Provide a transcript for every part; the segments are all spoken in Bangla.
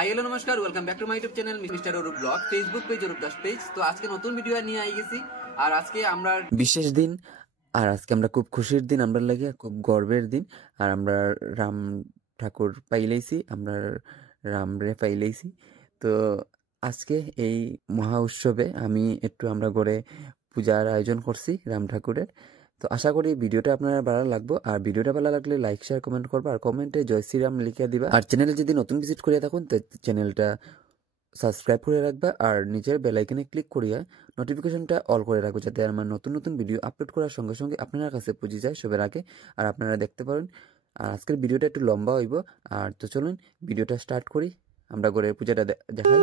হাই হ্যালো নমস্কার, welcome back to my YouTube channel mister Arup blog, Facebook page Arup Das page. তো আজকে নতুন ভিডিও নিয়ে আই গেছি। আর আজকে আমরা বিশেষ দিন, আর আজকে আমরা খুব খুশির দিন, আমরা লাগে খুব গর্বের দিন। আর আমরা রাম ঠাকুর পাইলেইছি, আমরা রাম রে পাইলেইছি। তো আজকে এই মহা উৎসবে আমরা ঘরে পূজার আয়োজন করছি রাম ঠাকুরের। তো আশা করি ভিডিওটা আপনারা ভালো লাগবে। আর ভিডিওটা ভালো লাগলে লাইক শেয়ার কমেন্ট করবা, আর কমেন্টে জয় শ্রীরাম লিখে দিবা। আর চ্যানেলে যদি নতুন ভিজিট করে থাকুন তো চ্যানেলটা সাবস্ক্রাইব করে রাখবা, আর নিচের বেল আইকনে ক্লিক করিয়া নোটিফিকেশনটা অল করে রাখবো, যাতে আমার নতুন নতুন ভিডিও আপলোড করার সঙ্গে সঙ্গে আপনার কাছে পৌঁছে যায় সবার আগে, আর আপনারা দেখতে পারেন। আর আজকের ভিডিওটা একটু লম্বা হইব। আর তো চলুন ভিডিওটা স্টার্ট করি, আমরা ঘরের পূজাটা দেখাই।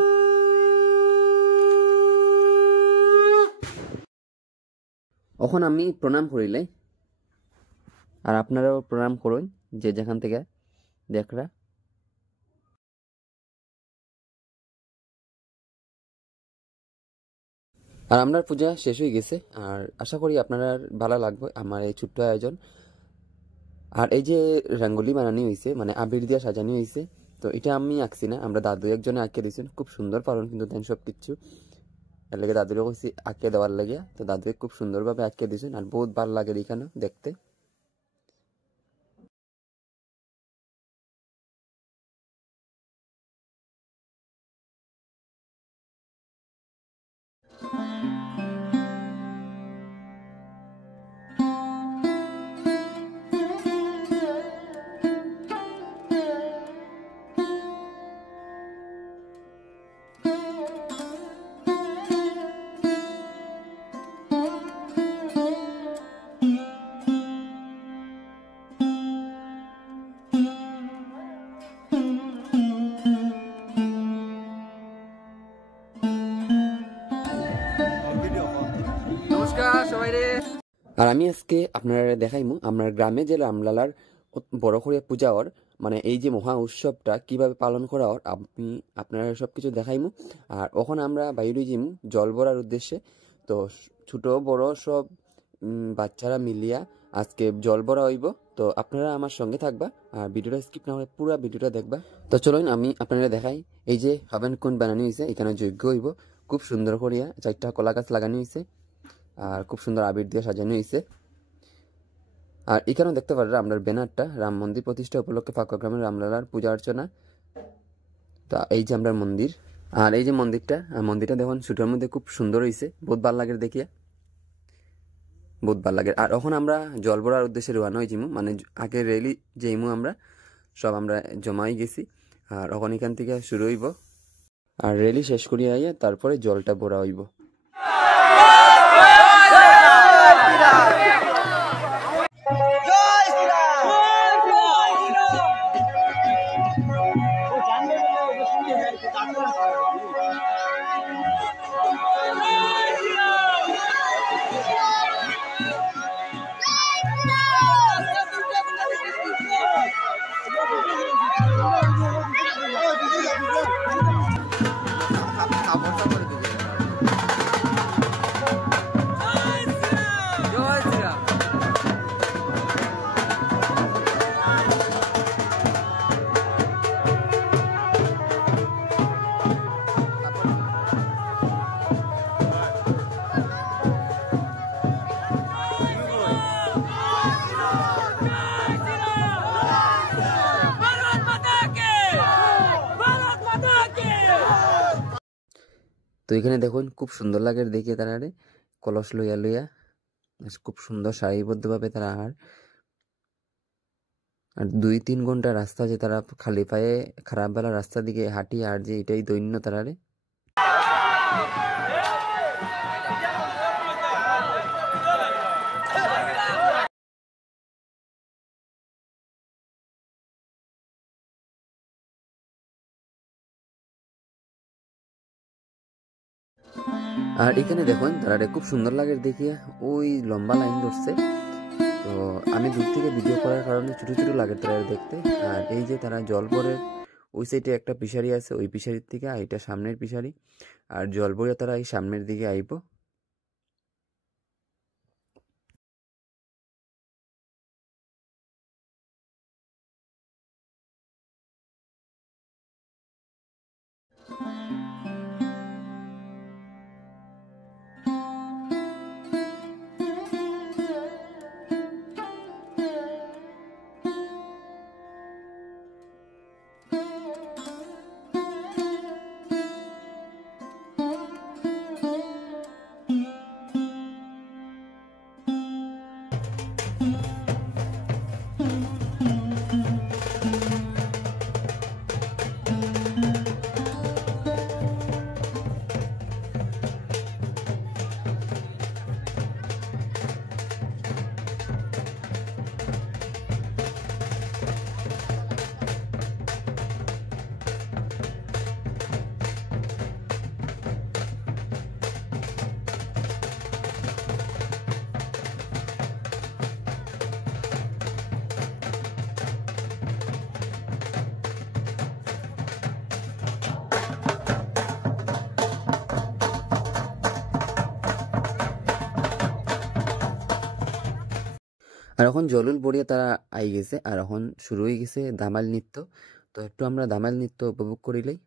এখন আমি প্রণাম করিলাই, আর আপনারাও প্রণাম করুন যে যেখান থেকে দেখরা। আর আমার পূজা শেষ হয়ে গেছে, আর আশা করি আপনারা ভালো লাগবে আমার এই ছোট্ট আয়োজন। আর এই যে রঙ্গোলি বানানি হয়েছে, মানে আবির দিয়ে সাজানি হয়েছে, তো এটা আমি আঁকছি না, আমরা দাদু একজনে আঁকে দিয়েছেন, খুব সুন্দর পারেন কিন্তু দেন সব কিছু। এর লাগে দাদুরে কইছি আঁকে দেওয়ার লাগে, তো দাদুকে খুব সুন্দরভাবে আঁকে দিয়েছেন, আর বহুত ভালো লাগে এখানে দেখতে। নমস্কার সবাই রে। আর আমি আজকে আপনারা দেখাইমু আমার গ্রামে যে রামলালার বড় করে পূজা হওয়ার, মানে এই যে মহা উৎসবটা কিভাবে পালন করা হওয়ার, আমি আপনারা সব কিছু দেখাইমু। আর ওখানে আমরা বাইরে যাইমু জল ভরার উদ্দেশ্যে। তো ছোট বড় সব বাচ্চারা মিলিয়া আজকে জল ভরা হইব। তো আপনারা আমার সঙ্গে থাকবা, আর ভিডিওটা স্কিপ না হলে পুরো ভিডিওটা দেখবা। তো চলুন আমি আপনারা দেখাই। এই যে হাবেন কোন বানানো হয়েছে, এখানে যজ্ঞ হইব, খুব সুন্দর করিয়া 4টা কলা গাছ লাগানো হয়েছে, আর খুব সুন্দর আবির দিয়ে সাজানো হয়েছে। আর এখানেও দেখতে পারেন আপনার ব্যানারটা রাম মন্দির প্রতিষ্ঠা উপলক্ষে ফাঁকা গ্রামের রামলালার পূজা অর্চনা। তা এই যে আমরা মন্দির, আর এই যে মন্দিরটা দেখুন ছোটোর মধ্যে খুব সুন্দর হয়েছে, বহুত ভালো লাগে দেখিয়া, বহুত ভালো লাগে। আর এখন আমরা জল ভরার উদ্দেশ্যে রওনা হয়ে যাইমু, মানে আগে রেলি যাইমু, আমরা সব আমরা জমাই গেছি। আর এখন এখান থেকে শুরু হইব, আর রেলি শেষ করিয়া আইয়া তারপরে জলটা ভরা হইব। তো এখানে দেখুন খুব সুন্দর লাগে দেখে, তারা কলস লইয়া লইয়া খুব সুন্দর সারিবদ্ধভাবে তারা। আর 2-3 ঘন্টা রাস্তা যে তারা খালি পায়ে খারাপ বেলা রাস্তা দিকে হাঁটি, আর যে এটাই দৈন্য তারারে। আর এখানে দেখুন তারা খুব সুন্দর লাগে দেখিয়া, ওই লম্বা লাইন ধরছে। তো আমি দূর থেকে ভিডিও করার কারণে ছোট ছোট লাগে তারা দেখতে। আর এই যে তারা জল ভরে, ওই সাইডে একটা পিশারি আছে, ওই পিশারির থেকে এটা সামনের পিশারি, আর জল ভরে তারা এই সামনের দিকে আইব। আর এখন জলুল বড়িয়া তারা আই গেছে আর এখন শুরু হয়ে গেছে দামাল নৃত্য। তো একটু আমরা দামাল নৃত্য উপভোগ করিলাই।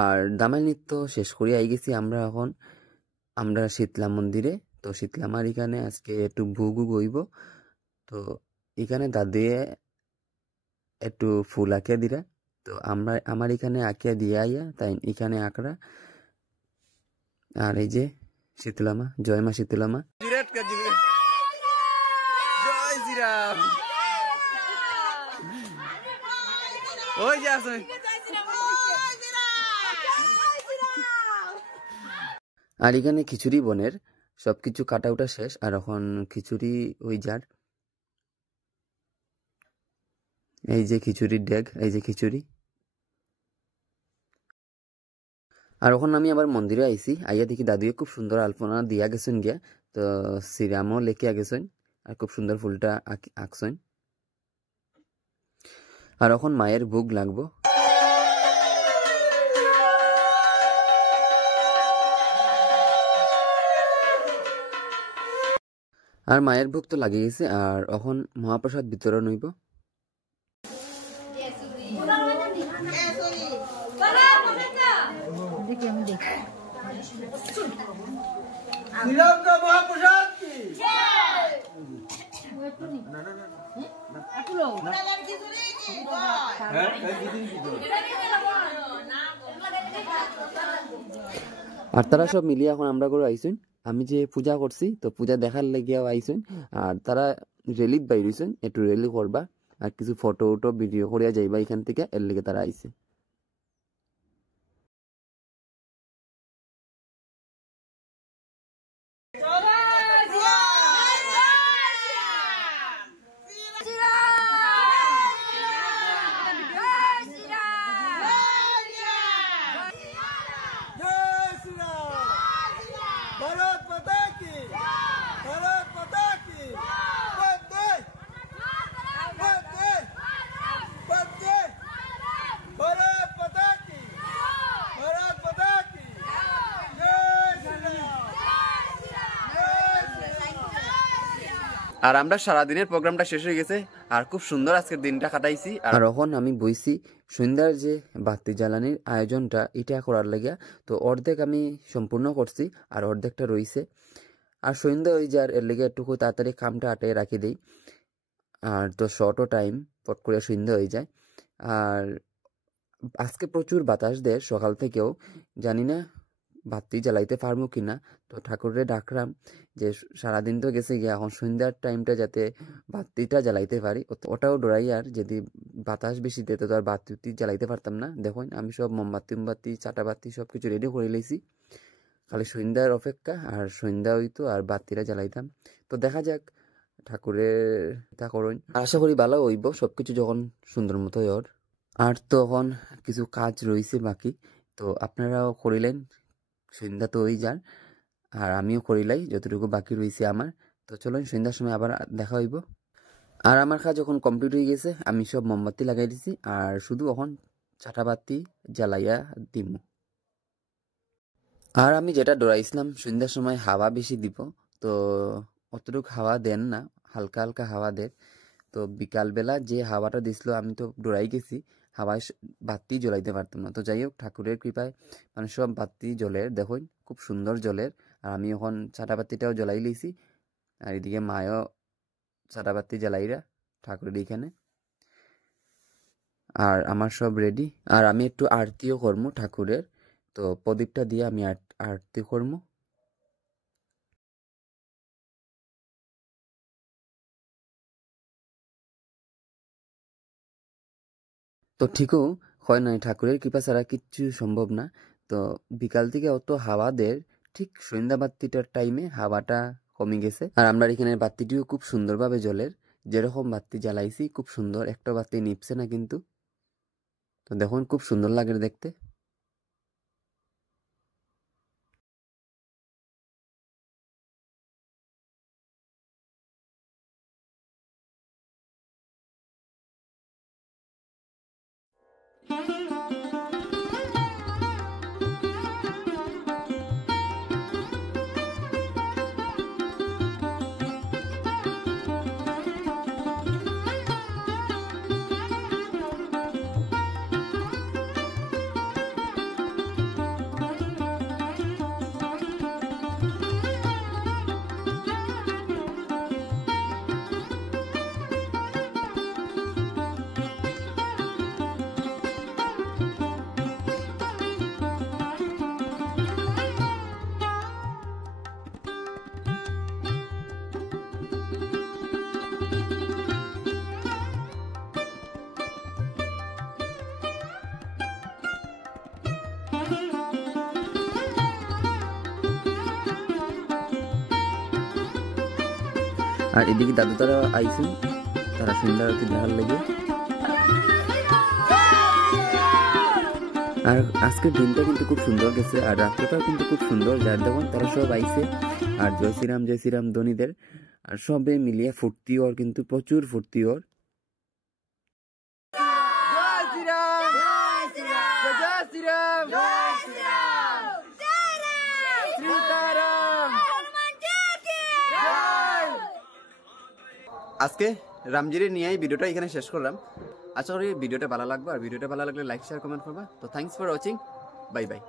আর দামাল নৃত্য শেষ করে আই গেছি আমরা শীতলা মন্দিরে। তো শীতলা মার এখানে আজকে একটু ভুগু গইব। তো এখানে দাদিয়ে একটু ফুল আঁকিয়া দিরা। তো আমার এখানে আঁকিয়া দিয়ে আইয়া তাই এখানে আঁকড়া। আর এই যে শীতলামা, জয় মা শীতলামা। জয় শ্রীরাম। ওই যে আসুন। আর এখানে খিচুড়ি বনের সবকিছু কাটা উঠা শেষ। আর এখন খিচুড়ি ওই যার, এই যে খিচুড়ির ডেগ, এই যে খিচুড়ি। আর এখন আমি আবার মন্দিরে আইছি, আইয়া দেখি দাদুয়ে খুব সুন্দর আলপনা দিয়া গেছেন গিয়া। তো শ্রীরামও লেখিয়া গেছেন আর খুব সুন্দর ফুলটা আঁকছেন। আর এখন মায়ের ভোগ লাগবো। আর মায়ের ভোগ তো লাগিয়ে গেছে। আর এখন মহাপ্রসাদ বিতরণ হইব। আর তারা সব মিলিয়ে এখন আমরা করে আইসুন। আমি যে পূজা করছি তো পূজা দেখার লেগিয়াও আইসুন। আর তারা রেলিত বাইরেছেন, একটু রেলি করবা আর কিছু ফটো উটো ভিডিও করিয়া যাইবা এখান থেকে, এর লেগে তারা আইছে। Bora! আর আমরা সারাদিনের প্রোগ্রামটা শেষ হয়ে গেছে আর খুব সুন্দর আজকের দিনটা কাটাইছি। আর এখন আমি বইছি সন্ধ্যার যে বাতি জ্বালানির আয়োজনটা এটা করার লাগিয়া, তো অর্ধেক আমি সম্পূর্ণ করছি আর অর্ধেকটা রইছে। আর সন্ধ্যা হয়ে যার এর লেগে একটু তাড়াতাড়ি কামটা আটাই রাখি দিই, আর তো শর্টও টাইম পট করে সন্ধ্যা হয়ে যায়। আর আজকে প্রচুর বাতাস দেয় সকাল থেকেও, জানি না বাতি জ্বালাইতে পারবো কিনা। তো ঠাকুরের ডাকলাম যে সারাদিন তো গেছে গিয়ে, এখন সন্ধ্যার টাইমটা যাতে বাতিটা জ্বালাইতে পারি, ওটাও ডরাই। আর যদি বাতাস বেশি দিত তো আর বাতি জ্বালাইতে পারতাম না। দেখুন আমি সব মোমবাতি চাটা বাতি সব কিছু রেডি করে লইছি, খালি সন্ধ্যার অপেক্ষা। আর সন্ধ্যা হইতো আর বাতিটা জ্বালাইতাম। তো দেখা যাক ঠাকুরের তা করুন, আশা করি ভালো হইব সবকিছু যখন সুন্দর মতো ওর। আর তখন কিছু কাজ রয়েছে বাকি, তো আপনারাও করিলেন, সন্ধ্যা তো হয়ে যান আর আমিও করিলাই যতটুকু বাকি রয়েছে আমার। তো চলুন সন্ধ্যার সময় আবার দেখা হইব। আর আমার কাজ যখন কমপ্লিট হয়ে গেছে আমি সব মোমবাতি লাগাই দিছি, আর শুধু এখন চাটা বাতি জ্বালাইয়া দিব। আর আমি যেটা ডরাইছিলাম সন্ধ্যার সময় হাওয়া বেশি দিব, তো অতটুকু হাওয়া দেন না, হালকা হালকা হাওয়া দেন। তো বিকালবেলা যে হাওয়াটা দিছিল আমি তো ডরাই গেছি, হাওয়ায় বাতি জ্বলাইতে পারতাম না। তো যাই হোক ঠাকুরের কৃপায় মানে সব বাতি জ্বলের, দেখুন খুব সুন্দর জ্বলের। আর আমি এখন চাটা বাতিটাও জ্বলাই লইছি, আর এদিকে মায়ও চাটা বাতি জ্বালাইরা ঠাকুরের এইখানে। আর আমার সব রেডি, আর আমি একটু আরতিও করবো ঠাকুরের। তো প্রদীপটা দিয়ে আমি আরতি করবো। তো ঠিকও হয় নাই, ঠাকুরের কৃপা ছাড়া কিচ্ছু সম্ভব না। তো বিকাল থেকে অত হাওয়া দের, ঠিক সন্ধ্যা বাতিটার টাইমে হাওয়াটা কমে গেছে। আর আমরা এখানে বাতিটিও খুব সুন্দরভাবে জ্বলের, যেরকম বাতি জ্বালাইছি খুব সুন্দর, একটা বাতি নিপছে না কিন্তু। তো দেখুন খুব সুন্দর লাগে দেখতে। আর এদিকে দাদু তারা আইসেন, তারা সন্ধ্যা আরতি দেখার লেগে। আর আজকের দিনটা কিন্তু খুব সুন্দর গেছে, আর রাত্রেটাও কিন্তু খুব সুন্দর। যার দেখুন তারা সব আইসে, আর জয় শ্রীরাম ধনীদের, আর সবে মিলিয়ে ফুর্তি ওর, কিন্তু প্রচুর ফুর্তি ওর। আজকে রামজিরে নিয়ে ভিডিওটা এখানে শেষ করলাম। আশা করি ভিডিওটা ভালো লাগবে, আর ভিডিওটা ভালো লাগলে লাইক শেয়ার কমেন্ট করবা। তো thanks for watching, bye bye.